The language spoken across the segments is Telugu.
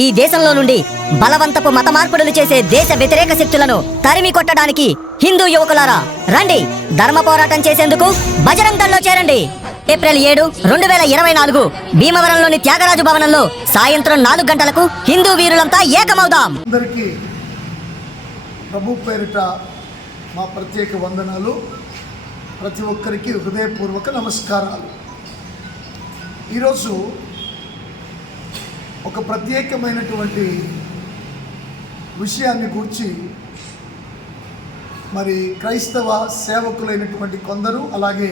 ఈ దేశంలో నుండి బలవంతపు మత మార్పుడులు చేసే దేశ వ్యతిరేక శక్తులను తరిమి కొట్టడానికి హిందూ యువకులారా రండి. ధర్మ పోరాటం చేసేందుకు బజరంగంలో చేరండి. ఏప్రిల్ ఏడు రెండు వేల ఇరవై నాలుగు భీమవరంలోని త్యాగరాజు భవనంలో సాయంత్రం నాలుగు గంటలకు హిందూ వీరులంతా ఏకమవుదాం. అందరికీ ప్రభు పేరిట మా ప్రత్యేక వందనాలు. ప్రతి ఒక్కరికి హృదయపూర్వక నమస్కారాలు. ఈరోజు ఒక ప్రత్యేకమైనటువంటి విషయాన్ని గూర్చి మరి క్రైస్తవ సేవకులైనటువంటి కొందరు అలాగే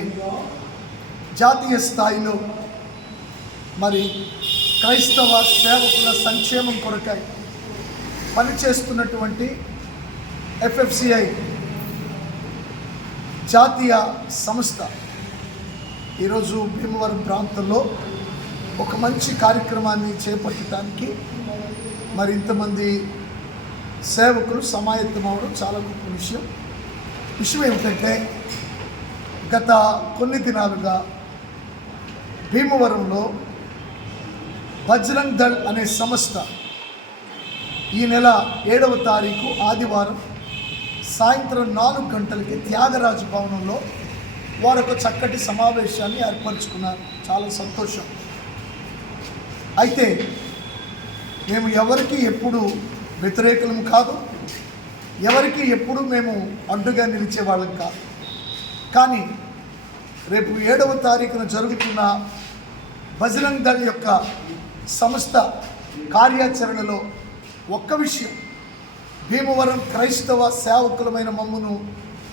జాతీయ స్థాయిలో మరి క్రైస్తవ సేవకుల సంక్షేమం కొరకై పనిచేస్తున్నటువంటి ఎఫ్ఎఫ్సిఐ జాతీయ సంస్థ. ఈరోజు భీమవరం ప్రాంతంలో ఒక మంచి కార్యక్రమాన్ని చేపట్టడానికి మరి ఇంతమంది సేవకులు సమాయత్తం అవడం చాలా గొప్ప విషయం. విషయం ఏమిటంటే గత కొన్ని దినాలుగా భీమవరంలో బజరంగ్ దళ్ అనే సంస్థ ఈ నెల ఏడవ తారీఖు ఆదివారం సాయంత్రం నాలుగు గంటలకి త్యాగరాజు భవనంలో వారొక చక్కటి సమావేశాన్ని ఏర్పరచుకున్నారు. చాలా సంతోషం. అయితే మేము ఎవరికి ఎప్పుడు వ్యతిరేకులం కాదు. ఎవరికి ఎప్పుడు మేము అడ్డుగా నిలిచే వాళ్ళం కాదు. కానీ రేపు ఏడవ తారీఖున జరుగుతున్న బజరంగ్ దళ్ యొక్క సంస్థ కార్యాచరణలో ఒక్క విషయం భీమవరం క్రైస్తవ సేవకులమైన మమ్మను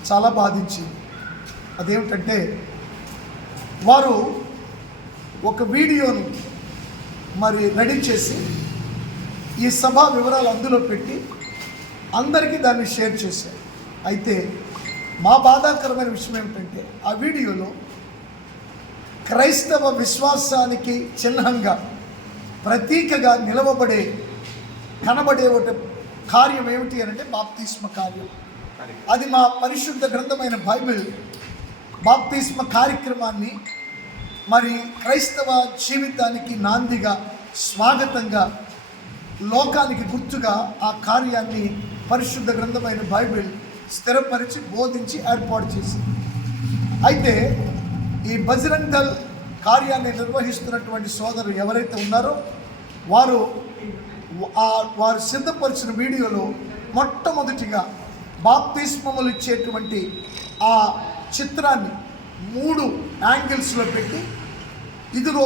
చాలా బాధించింది. అదేమిటంటే వారు ఒక వీడియోను మరి రెడీ చేసి ఈ సభ వివరాలు అందులో పెట్టి అందరికీ దాన్ని షేర్ చేశారు. అయితే మా బాధాకరమైన విషయం ఏమిటంటే ఆ వీడియోలో క్రైస్తవ విశ్వాసానికి చిహ్నంగా ప్రతీకగా నిలవబడే కనబడే ఒక కార్యం ఏమిటి అని అంటే బాప్తిస్మ కార్యం. అది మా పరిశుద్ధ గ్రంథమైన బైబిల్ బాప్తిస్మ కార్యక్రమాన్ని మరి క్రైస్తవ జీవితానికి నాందిగా స్వాగతంగా లోకానికి గుర్తుగా ఆ కార్యాన్ని పరిశుద్ధ గ్రంథమైన బైబిల్ స్థిరపరిచి బోధించి ఏర్పాటు చేసింది. అయితే ఈ బజరంగ్ దళ్ కార్యాన్ని నిర్వహిస్తున్నటువంటి సోదరులు ఎవరైతే ఉన్నారో వారు వారు సిద్ధపరిచిన వీడియోలో మొట్టమొదటిగా బాప్తిస్మములు ఇచ్చేటువంటి ఆ చిత్రాన్ని మూడు యాంగిల్స్లో పెట్టి ఇదిగో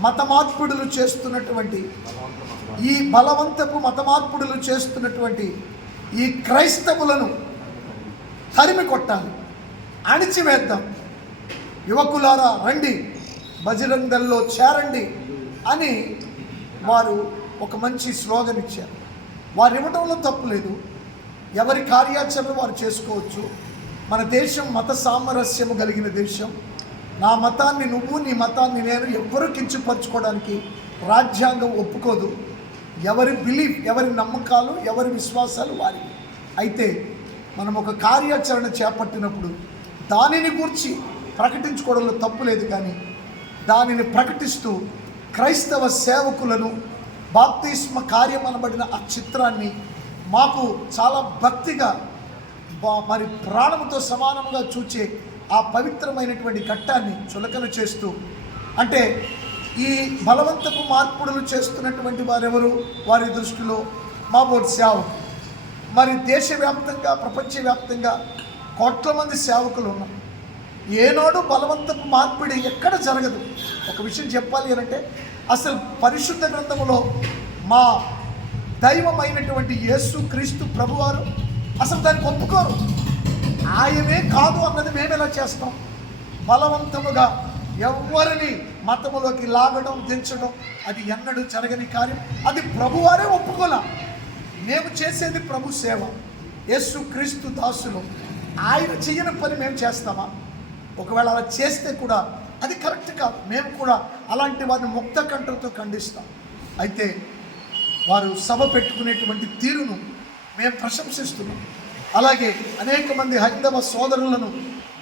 మత మార్పిడులు చేస్తున్నటువంటి ఈ బలవంతపు మత మార్పుడులు చేస్తున్నటువంటి ఈ క్రైస్తవులను తరిమి కొట్టాలి అణిచివేద్దాం. యువకులారా రండి బజరంగల్లో చేరండి అని వారు ఒక మంచి స్లోగన్ ఇచ్చారు. వారు ఇవ్వడంలో తప్పు లేదు. ఎవరి కార్యాచరణ వారు చేసుకోవచ్చు. మన దేశం మత సామరస్యము కలిగిన దేశం. నా మతాన్ని నువ్వు నీ మతాన్ని నేను ఎవ్వరూ కించపరచుకోవడానికి రాజ్యాంగం ఒప్పుకోదు. ఎవరి బిలీఫ్ ఎవరి నమ్మకాలు ఎవరి విశ్వాసాలు వారివి. అయితే మనం ఒక కార్యాచరణ చేపట్టినప్పుడు దానిని గూర్చి ప్రకటించుకోవడంలో తప్పు లేదు కానీ దానిని ప్రకటిస్తూ క్రైస్తవ సేవకులను బాప్తిస్మ కార్యం అనబడిన ఆ చిత్రాన్ని మాకు చాలా భక్తిగా మరి ప్రాణముతో సమానముగా చూచే ఆ పవిత్రమైనటువంటి ఘట్టాన్ని చులకలు చేస్తూ అంటే ఈ బలవంతపు మార్పుడులు చేస్తున్నటువంటి వారెవరు? వారి దృష్టిలో మాబోట్ సేవకు మరి దేశవ్యాప్తంగా ప్రపంచవ్యాప్తంగా కోట్ల మంది సేవకులు ఉన్నారు ఏనాడు బలవంతపు మార్పిడి ఎక్కడ జరగదు. ఒక విషయం చెప్పాలి అంటే అసలు పరిశుద్ధ గ్రంథములో మా దైవమైనటువంటి యేసు క్రీస్తు ప్రభువారు అసలు దానికి ఒప్పుకోరు. ఆయనే కాదు అన్నది మేము ఎలా చేస్తాం? బలవంతముగా ఎవరిని మతములోకి లాగడం దించడం అది ఎన్నడూ జరగని కార్యం. అది ప్రభువారే ఒప్పుకోలే. మేము చేసేది ప్రభు సేవ. యేసు క్రీస్తు దాసులు. ఆయన చెయ్యని పని మేము చేస్తామా? ఒకవేళ అలా చేస్తే కూడా అది కరెక్ట్ కాదు. మేము కూడా అలాంటి వారిని ముక్త కంట్రతో ఖండిస్తాం. అయితే వారు సభ పెట్టుకునేటువంటి తీరును మేము ప్రశంసిస్తున్నాం. అలాగే అనేక మంది హైందవ సోదరులను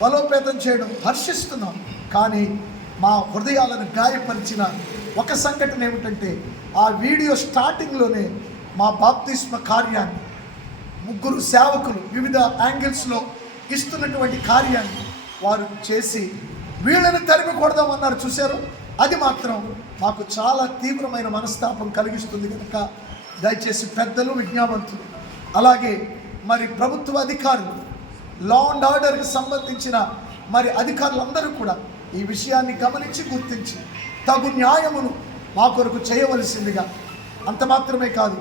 బలోపేతం చేయడం హర్షిస్తున్నాం. కానీ మా హృదయాలను గాయపరిచిన ఒక సంఘటన ఏమిటంటే ఆ వీడియో స్టార్టింగ్లోనే మా బాప్తిస్మ కార్యాన్ని ముగ్గురు సేవకులు వివిధ యాంగిల్స్లో ఇస్తున్నటువంటి కార్యాన్ని వారు చేసి వీళ్ళని తరిమి కొడదామన్నారు. చూశారు? అది మాత్రం మాకు చాలా తీవ్రమైన మనస్తాపం కలిగిస్తుంది కనుక దయచేసి పెద్దలు విజ్ఞావంతులు అలాగే మరి ప్రభుత్వ అధికారులు లా అండ్ ఆర్డర్కి సంబంధించిన మరి అధికారులందరూ కూడా ఈ విషయాన్ని గమనించి గుర్తించి తగు న్యాయమును మా కొరకు చేయవలసిందిగా. అంత మాత్రమే కాదు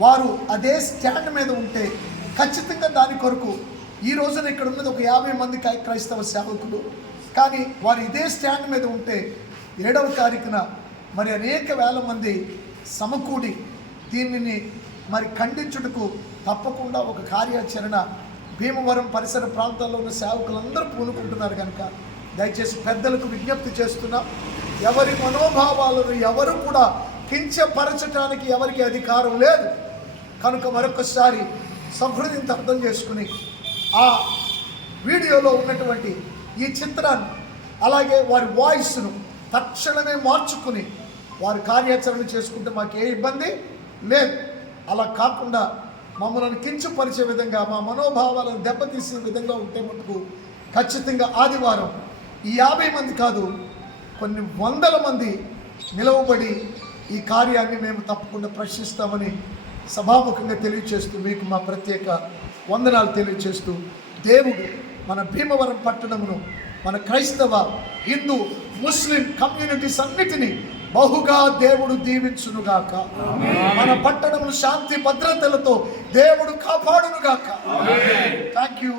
వారు అదే స్టాండ్ మీద ఉంటే ఖచ్చితంగా దాని కొరకు ఈ రోజున ఇక్కడ ఉన్నది ఒక యాభై మంది క్రైస్తవ సేవకులు. కానీ వారు ఇదే స్టాండ్ మీద ఉంటే ఏడవ తారీఖున మరి అనేక వేల మంది సమకూడి దీనిని మరి ఖండించుటకు తప్పకుండా ఒక కార్యాచరణ భీమవరం పరిసర ప్రాంతాల్లో ఉన్న సేవకులందరూ పూనుకుంటున్నారు కనుక దయచేసి పెద్దలకు విజ్ఞప్తి చేస్తున్నాం ఎవరి మనోభావాలను ఎవరు కూడా కించపరచడానికి ఎవరికి అధికారం లేదు. కనుక మరొకసారి సంహృదింత అర్థం చేసుకుని ఆ వీడియోలో ఉన్నటువంటి ఈ చిత్రాన్ని అలాగే వారి వాయిస్ను తక్షణమే మార్చుకుని వారి కార్యాచరణ చేసుకుంటే మాకు ఏ ఇబ్బంది లేదు. అలా కాకుండా మమ్మల్ని కించపరిచే విధంగా మా మనోభావాలను దెబ్బతీసే విధంగా ఉంటే మటుకు ఖచ్చితంగా ఆదివారం ఈ యాభై మంది కాదు కొన్ని వందల మంది నిలవబడి ఈ కార్యాన్ని మేము తప్పకుండా ప్రశ్నిస్తామని సభాముఖంగా తెలియచేస్తూ మీకు మా ప్రత్యేక వందనాలు తెలియచేస్తూ దేవుడు మన భీమవరం పట్టణమును మన క్రైస్తవ హిందూ ముస్లిం కమ్యూనిటీస్ అన్నిటినీ బహుగా దేవుడు దీవించునుగాక. మన పట్టణమును శాంతి భద్రతలతో దేవుడు కాపాడునుగాక. Thank you